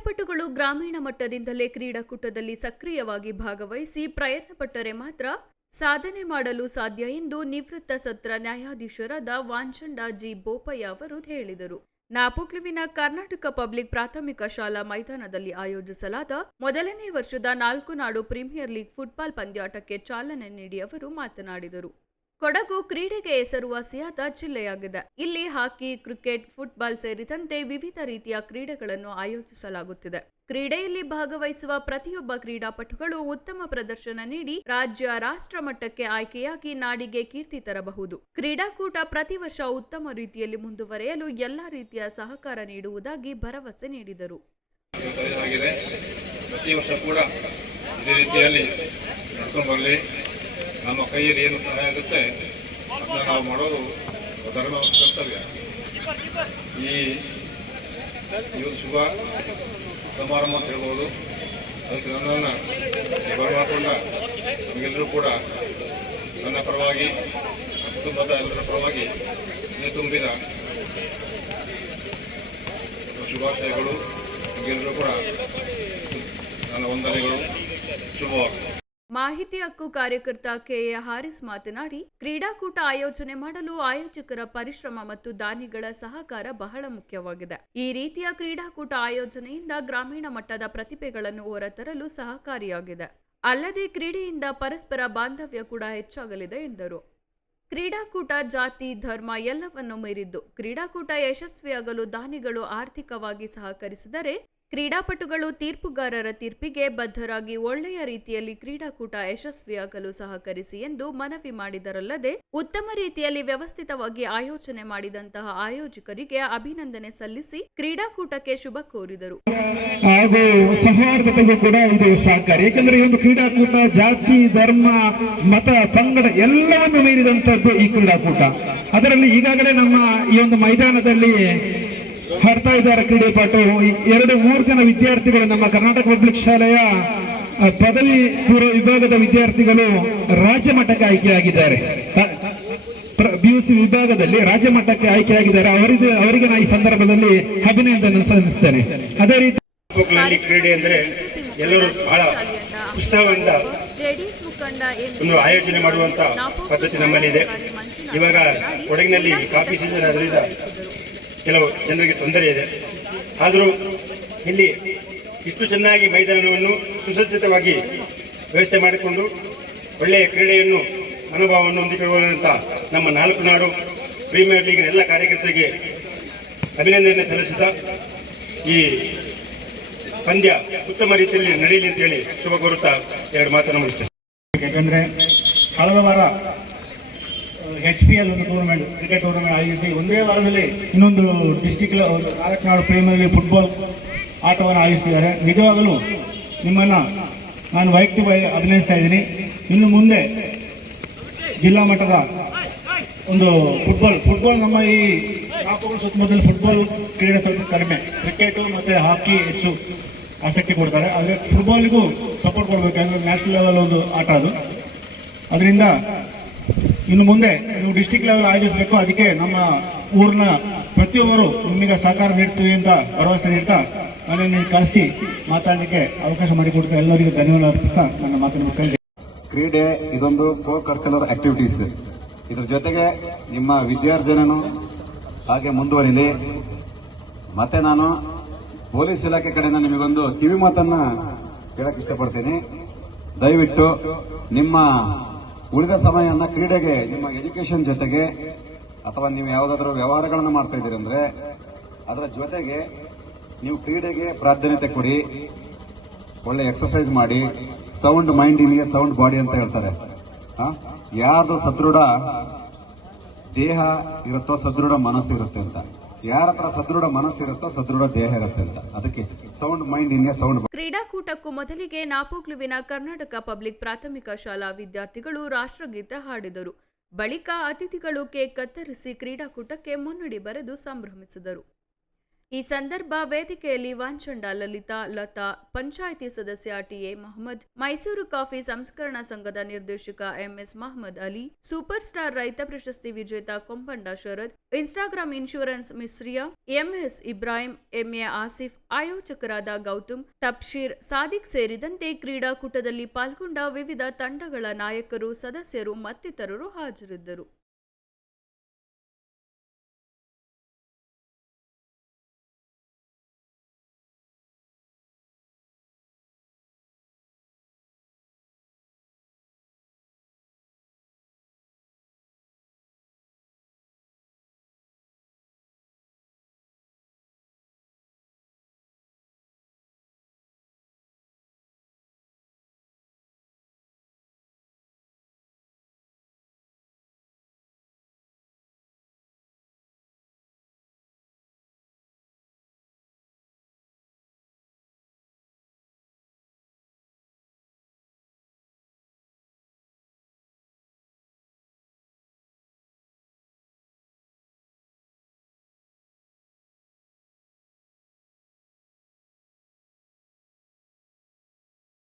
ಕ್ರೀಡಾಪಟುಗಳು ಗ್ರಾಮೀಣ ಮಟ್ಟದಿಂದಲೇ ಕ್ರೀಡಾಕೂಟದಲ್ಲಿ ಸಕ್ರಿಯವಾಗಿ ಭಾಗವಹಿಸಿ ಪ್ರಯತ್ನಪಟ್ಟರೆ ಮಾತ್ರ ಸಾಧನೆ ಮಾಡಲು ಸಾಧ್ಯ ಎಂದು ನಿವೃತ್ತ ಸತ್ರ ನ್ಯಾಯಾಧೀಶರಾದ ವಾಂಚಂಡ ಜಿ ಬೋಪಯ್ಯ ಅವರು ಹೇಳಿದರು. ನಾಪೋಕ್ಲುವಿನ ಕರ್ನಾಟಕ ಪಬ್ಲಿಕ್ ಪ್ರಾಥಮಿಕ ಶಾಲಾ ಮೈದಾನದಲ್ಲಿ ಆಯೋಜಿಸಲಾದ ಮೊದಲನೇ ವರ್ಷದ ನಾಲ್ಕು ನಾಡು ಪ್ರೀಮಿಯರ್ ಲೀಗ್ ಫುಟ್ಬಾಲ್ ಪಂದ್ಯಾಟಕ್ಕೆ ಚಾಲನೆ ನೀಡಿ ಅವರು ಮಾತನಾಡಿದರು. ಕೊಡಗು ಕ್ರೀಡೆಗೆ ಹೆಸರುವಾಸಿಯಾದ ಜಿಲ್ಲೆಯಾಗಿದೆ. ಇಲ್ಲಿ ಹಾಕಿ, ಕ್ರಿಕೆಟ್, ಫುಟ್ಬಾಲ್ ಸೇರಿದಂತೆ ವಿವಿಧ ರೀತಿಯ ಕ್ರೀಡೆಗಳನ್ನು ಆಯೋಜಿಸಲಾಗುತ್ತಿದೆ. ಕ್ರೀಡೆಯಲ್ಲಿ ಭಾಗವಹಿಸುವ ಪ್ರತಿಯೊಬ್ಬ ಕ್ರೀಡಾಪಟುಗಳು ಉತ್ತಮ ಪ್ರದರ್ಶನ ನೀಡಿ ರಾಜ್ಯ, ರಾಷ್ಟ್ರ ಮಟ್ಟಕ್ಕೆ ಆಯ್ಕೆಯಾಗಿ ನಾಡಿಗೆ ಕೀರ್ತಿ ತರಬಹುದು. ಕ್ರೀಡಾಕೂಟ ಪ್ರತಿ ವರ್ಷ ಉತ್ತಮ ರೀತಿಯಲ್ಲಿ ಮುಂದುವರೆಯಲು ಎಲ್ಲಾ ರೀತಿಯ ಸಹಕಾರ ನೀಡುವುದಾಗಿ ಭರವಸೆ ನೀಡಿದರು. ಪ್ರತಿ ವರ್ಷ ಕೂಡ ಇದೇ ರೀತಿಯಲ್ಲಿ ನಮ್ಮ ಕೈಯಲ್ಲಿ ಏನು ಸಹಾಯ ಆಗುತ್ತೆ, ಅದನ್ನು ನಾವು ಮಾಡೋದು ಧರ್ಮ ಕರ್ತವ್ಯ. ಈ ಒಂದು ಶುಭ ಸಮಾರಂಭ ಅಂತ ಹೇಳ್ಬೋದು. ಅದಕ್ಕೆ ನನ್ನನ್ನು ಬರಮಾಡಿಕೊಂಡ ನಮಗೆಲ್ಲರೂ ಕೂಡ ನನ್ನ ಪರವಾಗಿ, ಕುಟುಂಬದ ಎಲ್ಲರ ಪರವಾಗಿ ತುಂಬಿದ ಶುಭಾಶಯಗಳು. ನಿಮಗೆಲ್ಲರೂ ಕೂಡ ನನ್ನ ವಂದನೆಗಳು. ಶುಭವಾಗಲಿ. ಮಾಹಿತಿ ಹಕ್ಕು ಕಾರ್ಯಕರ್ತ ಕೆಎ ಹಾರಿಸ್ ಮಾತನಾಡಿ, ಕ್ರೀಡಾಕೂಟ ಆಯೋಜನೆ ಮಾಡಲು ಆಯೋಜಕರ ಪರಿಶ್ರಮ ಮತ್ತು ದಾನಿಗಳ ಸಹಕಾರ ಬಹಳ ಮುಖ್ಯವಾಗಿದೆ. ಈ ರೀತಿಯ ಕ್ರೀಡಾಕೂಟ ಆಯೋಜನೆಯಿಂದ ಗ್ರಾಮೀಣ ಮಟ್ಟದ ಪ್ರತಿಭೆಗಳನ್ನು ಹೊರತರಲು ಸಹಕಾರಿಯಾಗಿದೆ. ಅಲ್ಲದೆ ಕ್ರೀಡೆಯಿಂದ ಪರಸ್ಪರ ಬಾಂಧವ್ಯ ಕೂಡ ಹೆಚ್ಚಾಗಲಿದೆ ಎಂದರು. ಕ್ರೀಡಾಕೂಟ, ಜಾತಿ, ಧರ್ಮ ಎಲ್ಲವನ್ನು ಮೀರಿದ್ದು, ಕ್ರೀಡಾಕೂಟ ಯಶಸ್ವಿಯಾಗಲು ದಾನಿಗಳು ಆರ್ಥಿಕವಾಗಿ ಸಹಕರಿಸಿದರೆ ಕ್ರೀಡಾಪಟುಗಳು ತೀರ್ಪುಗಾರರ ತೀರ್ಪಿಗೆ ಬದ್ಧರಾಗಿ ಒಳ್ಳೆಯ ರೀತಿಯಲ್ಲಿ ಕ್ರೀಡಾಕೂಟ ಯಶಸ್ವಿಯಾಗಲು ಸಹಕರಿಸಿ ಎಂದು ಮನವಿ ಮಾಡಿದರಲ್ಲದೆ, ಉತ್ತಮ ರೀತಿಯಲ್ಲಿ ವ್ಯವಸ್ಥಿತವಾಗಿ ಆಯೋಜನೆ ಮಾಡಿದಂತಹ ಆಯೋಜಕರಿಗೆ ಅಭಿನಂದನೆ ಸಲ್ಲಿಸಿ ಕ್ರೀಡಾಕೂಟಕ್ಕೆ ಶುಭ ಕೋರಿದರು. ಹಾಗೂ ಸೌಹಾರ್ದತೆಗೂ ಕೂಡ ಸಹಕಾರಿ ಏಕೆಂದರೆ ಈ ಒಂದು ಕ್ರೀಡಾಕೂಟ, ಜಾತಿ, ಧರ್ಮ, ಮತ, ಪಂಗಡ ಎಲ್ಲವನ್ನು ಮೀರಿದಂತದ್ದು ಈ ಕ್ರೀಡಾಕೂಟ. ಅದರಲ್ಲಿ ಈಗಾಗಲೇ ನಮ್ಮ ಈ ಒಂದು ಮೈದಾನದಲ್ಲಿ ಹಾಡ್ತಾ ಇದ್ದಾರೆ ಕ್ರೀಡಾಪಟು. ಎರಡು ಮೂರು ಜನ ವಿದ್ಯಾರ್ಥಿಗಳು ನಮ್ಮ ಕರ್ನಾಟಕ ಪಬ್ಲಿಕ್ ಶಾಲೆಯ ಪದವಿ ಪೂರ್ವ ವಿಭಾಗದ ವಿದ್ಯಾರ್ಥಿಗಳು ರಾಜ್ಯ ಮಟ್ಟಕ್ಕೆ ಆಯ್ಕೆಯಾಗಿದ್ದಾರೆ ಸಿ ವಿಭಾಗದಲ್ಲಿ ರಾಜ್ಯ ಮಟ್ಟಕ್ಕೆ ಆಯ್ಕೆಯಾಗಿದ್ದಾರೆ ಅವರಿಗೆ ಅವರಿಗೆ ನಾನು ಈ ಸಂದರ್ಭದಲ್ಲಿ ಅಭಿನಂದನೆ ಸಲ್ಲಿಸ್ತೇನೆ. ಅದೇ ರೀತಿ ಕ್ರೀಡೆ ಅಂದ್ರೆ ಎಲ್ಲರೂ ಬಹಳ ಉತ್ಸಾಹದಿಂದ. ಒಂದು ಆಯೋಜನೆ ಮಾಡುವಂತ ಪದ್ಧತಿ ನಮ್ಮಲ್ಲಿದೆ. ಇದೆ ಇವಾಗ ಕೊಡಗಿನಲ್ಲಿ ಕಾಫಿ ಸೀಸನ್ ಆದ್ರಿಂದ ಕೆಲವು ಜನರಿಗೆ ತೊಂದರೆ ಇದೆ. ಆದರೂ ಇಲ್ಲಿ ಇಷ್ಟು ಚೆನ್ನಾಗಿ ಮೈದಾನವನ್ನು ಸುಸಜ್ಜಿತವಾಗಿ ವ್ಯವಸ್ಥೆ ಮಾಡಿಕೊಂಡು ಒಳ್ಳೆಯ ಕ್ರೀಡೆಯನ್ನು, ಮನೋಭಾವವನ್ನು ಹೊಂದಿಕೊಳ್ಳುವಂಥ ನಮ್ಮ ನಾಲ್ಕು ನಾಡು ಪ್ರೀಮಿಯರ್ ಲೀಗ್ನ ಎಲ್ಲ ಕಾರ್ಯಕರ್ತರಿಗೆ ಅಭಿನಂದನೆ ಸಲ್ಲಿಸುತ್ತಾ ಈ ಪಂದ್ಯ ಉತ್ತಮ ರೀತಿಯಲ್ಲಿ ನಡೆಯಲಿ ಅಂತ ಹೇಳಿ ಶುಭ ಕೋರುತ್ತಾ ಎರಡು ಮಾತನ್ನು ಮುಗಿಸ್ತೇನೆ. ಯಾಕಂದರೆ ಕಳೆದ ವಾರ ಎಚ್ ಪಿ ಎಲ್ ಒಂದು ಟೂರ್ನಮೆಂಟ್ ಕ್ರಿಕೆಟ್ ಟೂರ್ನಮೆಂಟ್ ಆಯೋಜಿಸಿ ಒಂದೇ ವಾರದಲ್ಲಿ ಇನ್ನೊಂದು ಡಿಸ್ಟಿಕ್ ಪ್ರೀಮಿಯರ್ ಲೀಗ್ ಫುಟ್ಬಾಲ್ ಆಟವನ್ನು ಆಯೋಜಿಸಿದ್ದಾರೆ. ನಿಜವಾಗಲೂ ನಿಮ್ಮನ್ನು ನಾನು ವೈಯಕ್ತಿಕವಾಗಿ ಅಭಿನಯಿಸ್ತಾ ಇದ್ದೀನಿ. ಇನ್ನು ಮುಂದೆ ಜಿಲ್ಲಾ ಮಟ್ಟದ ಒಂದು ಫುಟ್ಬಾಲ್ ಫುಟ್ಬಾಲ್ ನಮ್ಮ ಈ ಕಾಪುಗಳ ಸುತ್ತಮುತ್ತಲು ಫುಟ್ಬಾಲ್ ಕ್ರೀಡೆ ಸ್ವಲ್ಪ ಕಡಿಮೆ. ಕ್ರಿಕೆಟು ಮತ್ತು ಹಾಕಿ ಹೆಚ್ಚು ಆಸಕ್ತಿ ಕೊಡ್ತಾರೆ. ಆದರೆ ಫುಟ್ಬಾಲಿಗೂ ಸಪೋರ್ಟ್ ಕೊಡಬೇಕಂದ್ರೆ ನ್ಯಾಷನಲ್ ಲೆವೆಲ್ ಒಂದು ಆಟ ಅದು. ಅದರಿಂದ ಇನ್ನು ಮುಂದೆ ನೀವು ಡಿಸ್ಟಿಕ್ ಲೆವೆಲ್ ಆಯೋಜಿಸಬೇಕು. ಅದಕ್ಕೆ ನಮ್ಮ ಊರಿನ ಪ್ರತಿಯೊಬ್ಬರು ನಿಮಗೆ ಸಹಕಾರ ನೀಡ್ತೀವಿ ಅಂತ ಭರವಸೆ ನೀಡ್ತಾ ನನ್ನನ್ನು ಕಳಿಸಿ ಮಾತಾಡಲಿಕ್ಕೆ ಅವಕಾಶ ಮಾಡಿಕೊಡ್ತಾ ಎಲ್ಲರಿಗೂ ಧನ್ಯವಾದ ಅರ್ಪಿಸ್ತಾ ನನ್ನ ಮಾತನ್ನು ಮುಗಿಸ್ತೇನೆ ಕ್ರೀಡೆ ಇದೊಂದು ಕೋ ಕರಿಕ್ಯುಲರ್ ಆಕ್ಟಿವಿಟೀಸ್ ಇದ್ರ ಜೊತೆಗೆ ನಿಮ್ಮ ವಿದ್ಯಾರ್ಜನನು ಹಾಗೆ ಮುಂದುವರಿಲಿ. ಮತ್ತೆ ನಾನು ಪೊಲೀಸ್ ಇಲಾಖೆ ಕಡೆಯಿಂದ ನಿಮಗೊಂದು ಕಿವಿ ಮಾತನ್ನ ಹೇಳಕ್ ಇಷ್ಟಪಡ್ತೀನಿ. ದಯವಿಟ್ಟು ನಿಮ್ಮ ಉಳಿದ ಸಮಯನ ಕ್ರೀಡೆಗೆ ನಿಮ್ಮ ಎಜುಕೇಶನ್ ಜೊತೆಗೆ ಅಥವಾ ನೀವು ಯಾವುದಾದ್ರೂ ವ್ಯವಹಾರಗಳನ್ನು ಮಾಡ್ತಾ ಇದ್ದೀರಿ ಅಂದ್ರೆ ಅದರ ಜೊತೆಗೆ ನೀವು ಕ್ರೀಡೆಗೆ ಪ್ರಾಧಾನ್ಯತೆ ಕೊಡಿ, ಒಳ್ಳೆ ಎಕ್ಸರ್ಸೈಸ್ ಮಾಡಿ ಸೌಂಡ್ ಮೈಂಡ್ ಇಲ್ಲಿಗೆ ಸೌಂಡ್ ಬಾಡಿ ಅಂತ ಹೇಳ್ತಾರೆ? ಯಾರ್ದು ಸದೃಢ ದೇಹ ಇರುತ್ತೋ ಸದೃಢ ಮನಸ್ಸು ಇರುತ್ತೆ ಅಂತ ಯಾರ ಹತ್ರ ಸದೃಢ ಮನಸ್ಸಿರುತ್ತೋ ಸದೃಢ ದೇಹ ಇರುತ್ತೆ ಅಂತ. ಅದಕ್ಕೆ ಸೌಂಡ್ ಮೈಂಡ್ ಇನ್ಗೆ ಸೌಂಡ್ ಕ್ರೀಡಾಕೂಟಕ್ಕೂ ಮೊದಲಿಗೆ ನಾಪೋಕ್ಲುವಿನ ಕರ್ನಾಟಕ ಪಬ್ಲಿಕ್ ಪ್ರಾಥಮಿಕ ಶಾಲಾ ವಿದ್ಯಾರ್ಥಿಗಳು ರಾಷ್ಟ್ರಗೀತೆ ಹಾಡಿದರು. ಬಳಿಕ ಅತಿಥಿಗಳು ಕೇಕ್ ಕತ್ತರಿಸಿ ಕ್ರೀಡಾಕೂಟಕ್ಕೆ ಮುನ್ನುಡಿ ಬರೆದು ಸಂಭ್ರಮಿಸಿದರು. ಈ ಸಂದರ್ಭ ವೇದಿಕೆಯಲ್ಲಿ ವಾಂಚಂಡ ಲಲಿತಾ, ಲತಾ, ಪಂಚಾಯಿತಿ ಸದಸ್ಯ ಟಿಎ ಮಹಮ್ಮದ್, ಮೈಸೂರು ಕಾಫಿ ಸಂಸ್ಕರಣಾ ಸಂಘದ ನಿರ್ದೇಶಕ MS Mohammed Ali super star ರೈತ ಪ್ರಶಸ್ತಿ ವಿಜೇತ Kompanda Sharath Instagram insurance Misriya, MS Ibrahim, MA Asif, ಆಯೋಜಕರಾದ Gautham ತಪ್ಶೀರ್ Sadiq ಸೇರಿದಂತೆ ಕ್ರೀಡಾಕೂಟದಲ್ಲಿ ಪಾಲ್ಗೊಂಡ ವಿವಿಧ ತಂಡಗಳ ನಾಯಕರು, ಸದಸ್ಯರು ಮತ್ತಿತರರು ಹಾಜರಿದ್ದರು.